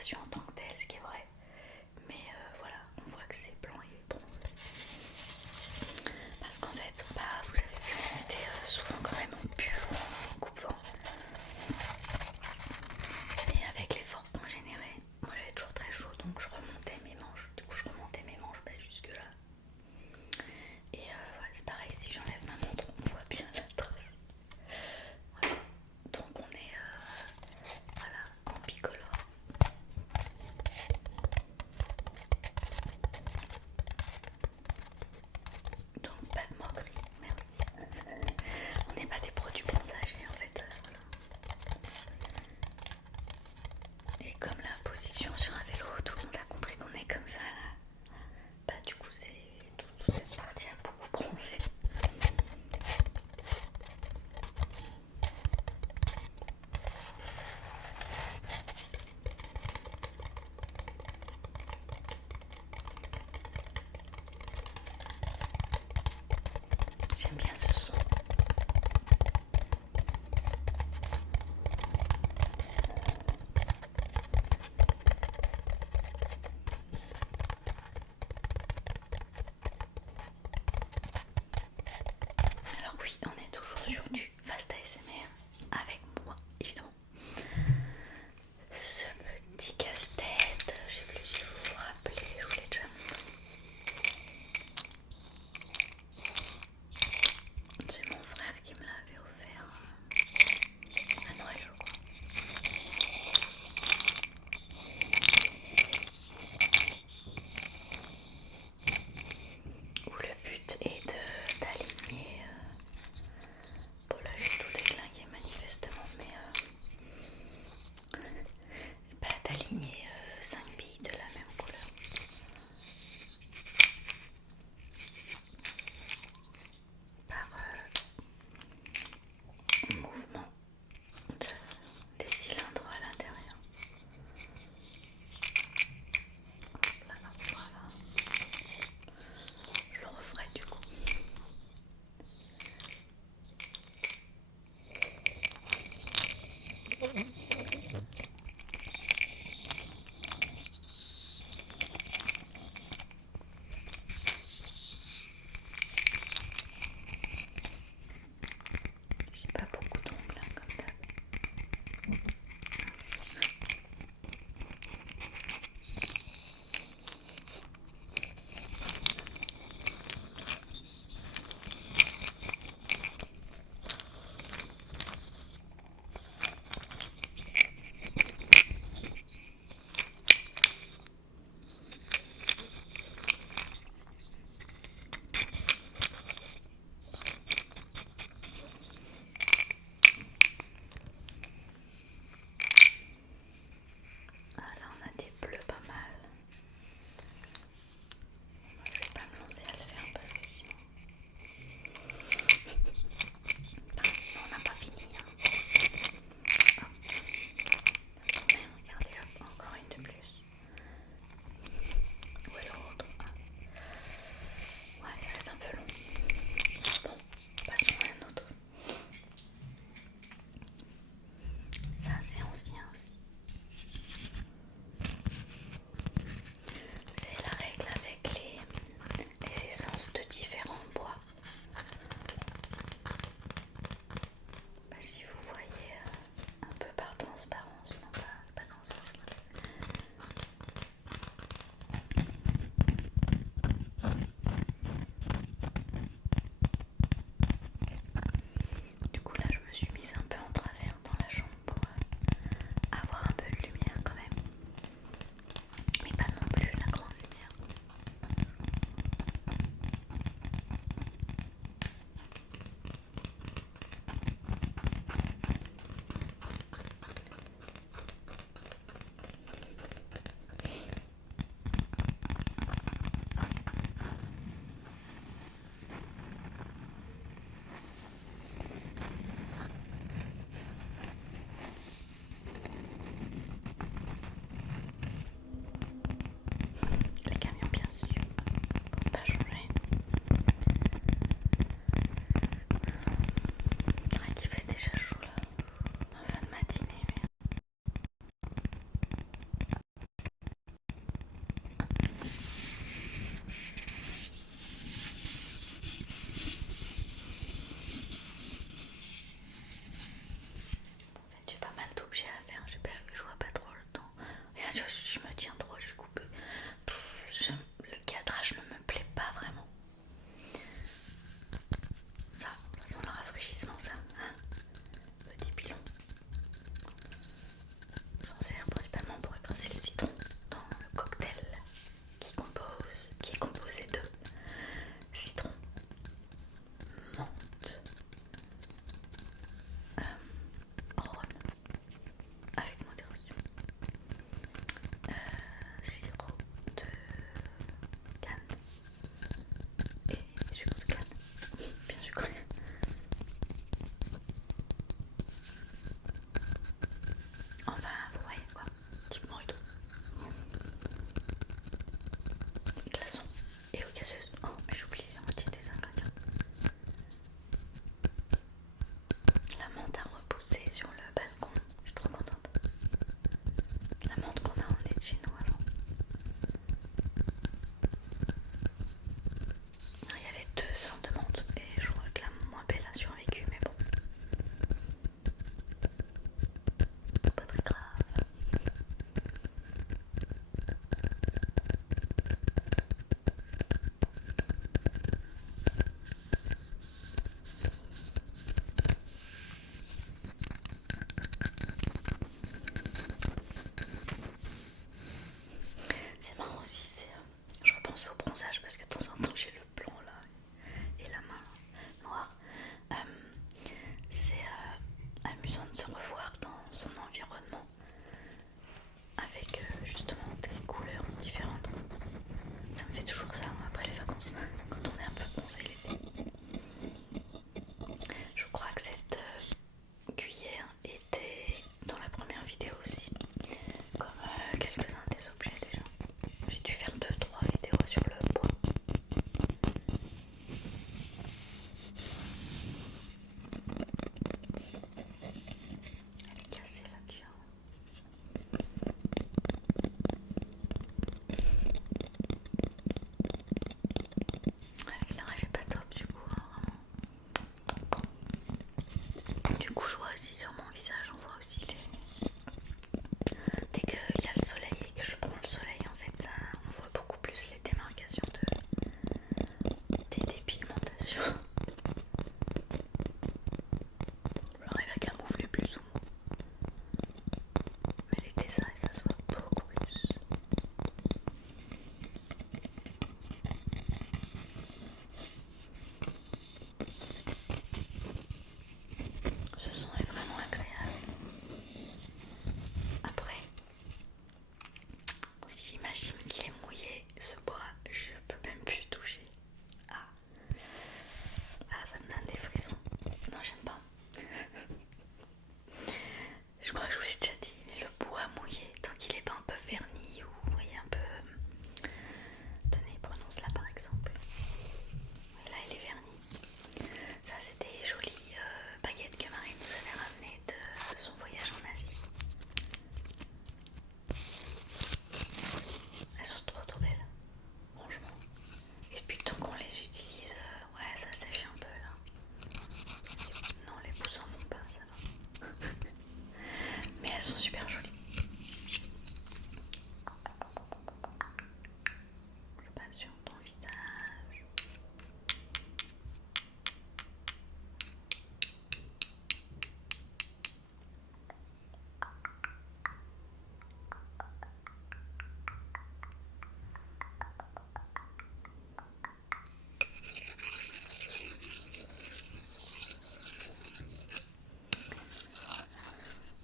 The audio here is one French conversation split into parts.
l'application en tant que telle, ce qui est vrai. Mais voilà, on voit que c'est blanc et bronze. Parce qu'en fait, vous avez vu, on était souvent quand même en pull ou en coupe-vent. Mais avec l'effort qu'on générait, moi j'avais toujours très chaud, donc je remontais mes manches. Du coup, je remontais mes manches jusque là. Et voilà, c'est pareil, si j'enlève ma montre, on voit bien la trace. Voilà. Donc on est voilà, en bicolore. Donc pas de moquerie, merci. On n'est pas des produits bronzagés en fait. Voilà. Et comme la position sur un vélo, tout le monde a compris qu'on est comme ça là. Du coup c'est toute cette partie a beaucoup bronzé. J'aime bien ce son. ça et ça se voit beaucoup plus. Ce son est vraiment agréable. Après, si j'imagine qu'il est mouillé, ce bois, je peux même plus toucher. Ah, ça me donne des frissons. Non, j'aime pas. Je crois que je vous l'ai déjà dit, le bois mouillé, tant qu'il est pas un peu verni ou vous voyez un peu... Tenez, prenons cela par exemple. Là, il est verni. Ça, c'est des jolies baguettes que Marine nous avait ramenées de son voyage en Asie. Elles sont trop belles, franchement. Et puis tant qu'on les utilise, ouais, ça sèche un peu là. Non, les pouces en font pas, ça va. Mais elles sont super jolies. Je passe sur ton visage.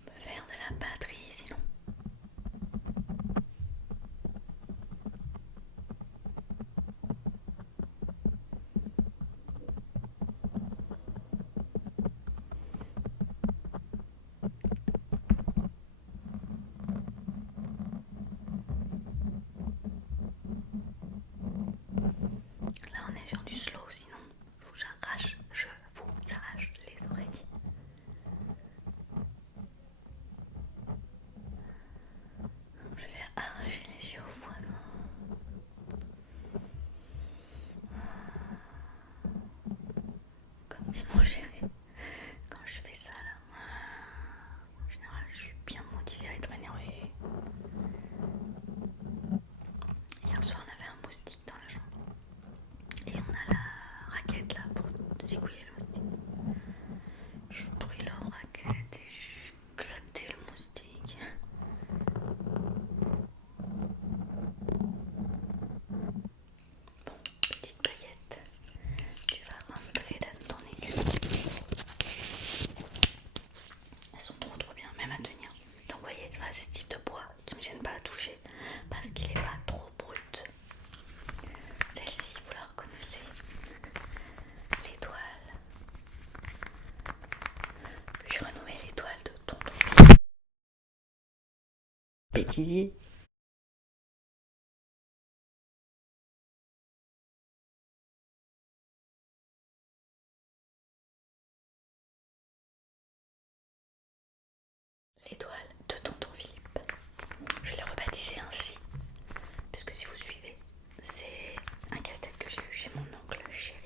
On peut faire de la batterie sinon. Là on est sur du slow, sinon je vous arrache les oreilles. Je vais arracher les yeux au voisin. Comme dit mon chéri, quand je fais ça là, en général je suis bien motivée à être énervée. Hier soir on avait un moustique dans la chambre et on a la raquette là pour zigouiller le moustique. Je pris la raquette et j'ai éclaté le moustique. Bon, petite baguette, tu vas rentrer dans ton écume. Elles sont trop bien, même à tenir. Donc vous voyez, c'est ce type de bois qui me gêne pas à toucher parce qu'il est pas trop brut. Celle-ci, vous la reconnaissez, l'étoile. J'ai renommé l'étoile de tonton. Bêtisier. L'étoile de tonton Philippe. Je l'ai rebaptisé ainsi, puisque si vous suivez, c'est un casse-tête que j'ai vu chez mon oncle chéri.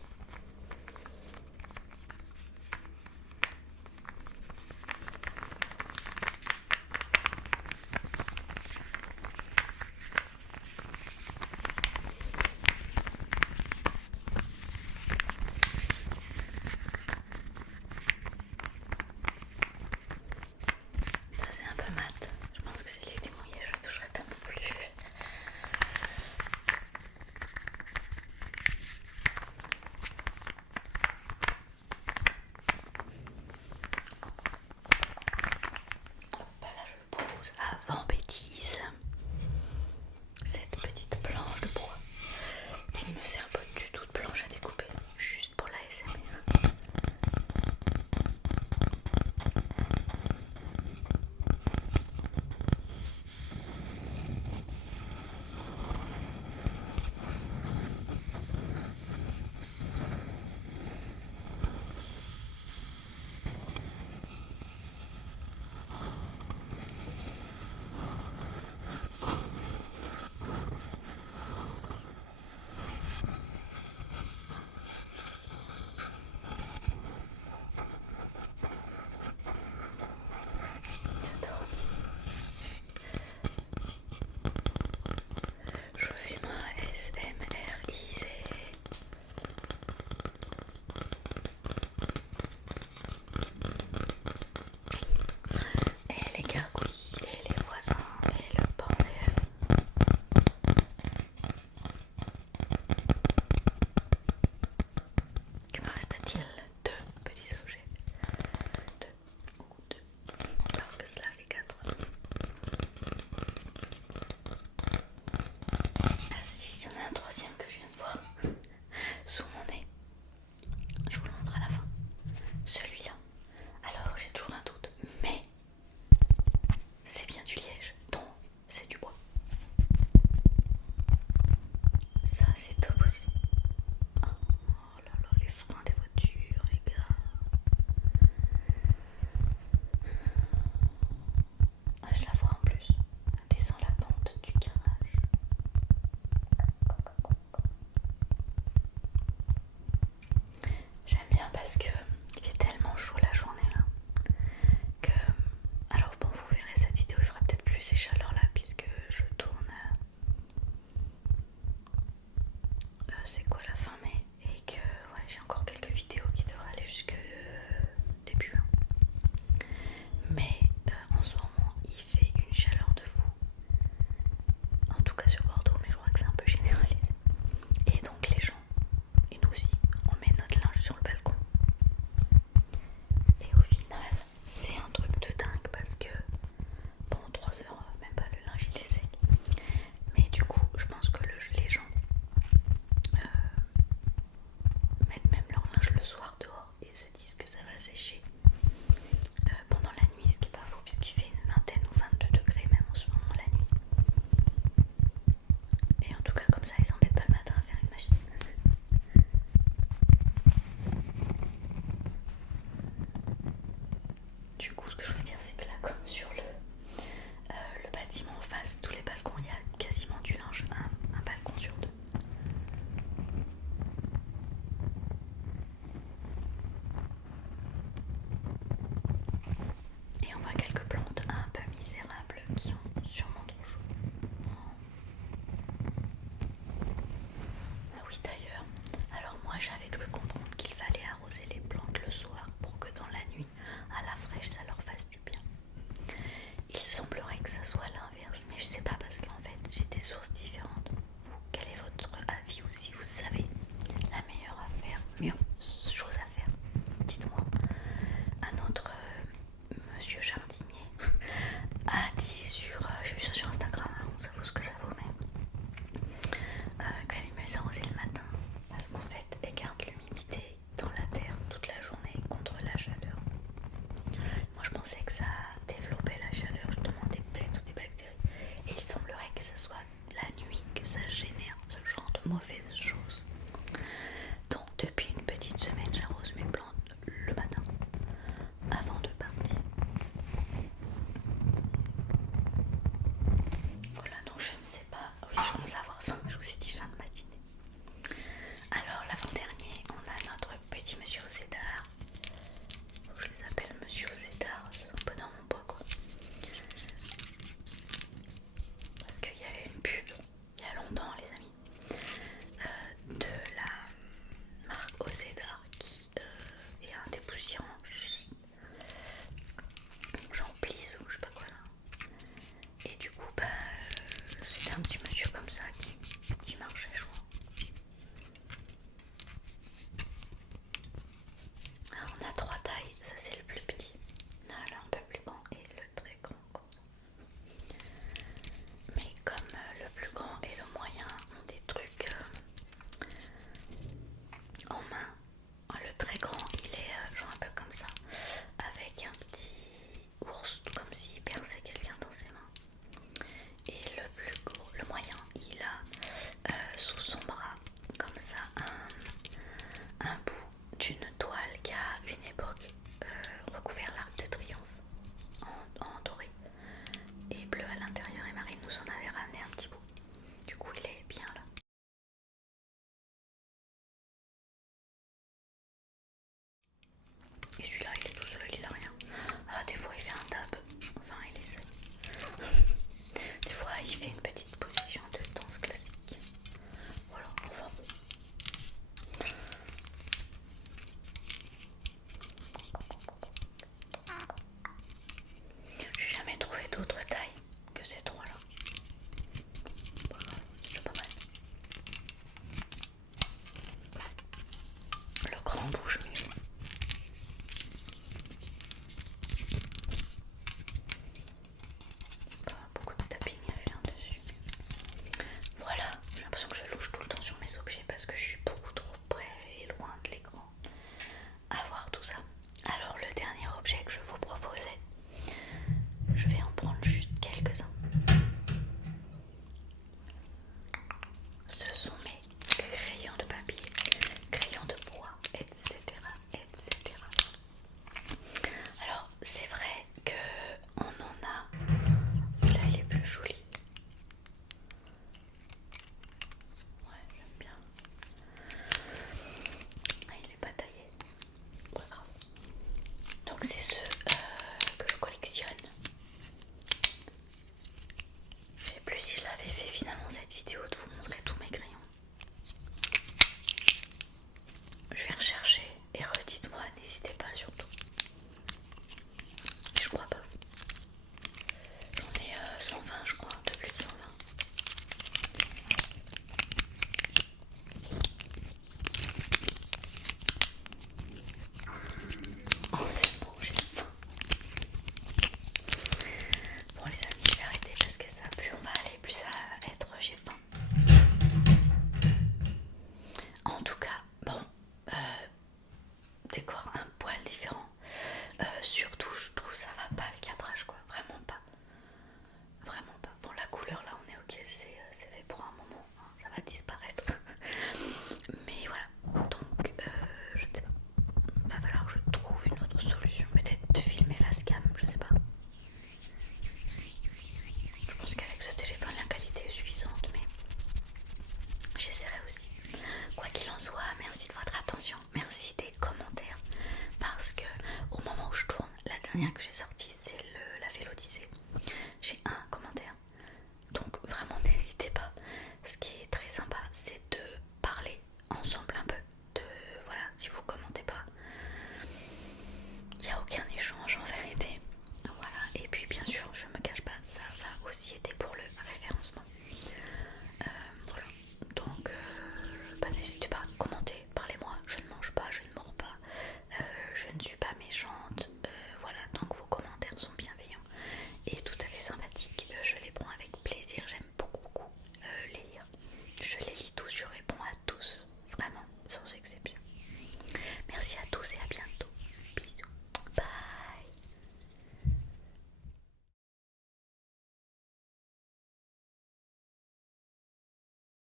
Société pour le référencement.